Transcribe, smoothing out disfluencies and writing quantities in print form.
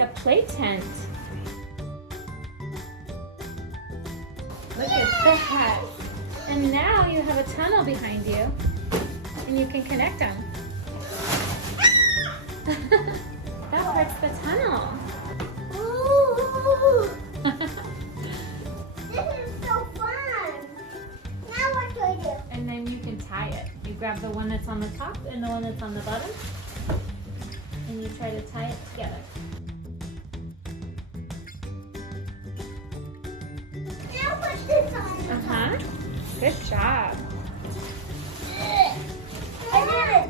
a play tent. Look at that. And now you have a tunnel behind you and you can connect them. That part's the tunnel. Ooh. This is so fun. Now what do I do? And then you can tie it. You grab the one that's on the top and the one that's on the bottom and you try to tie it together. Now put this on. Good job. I did it.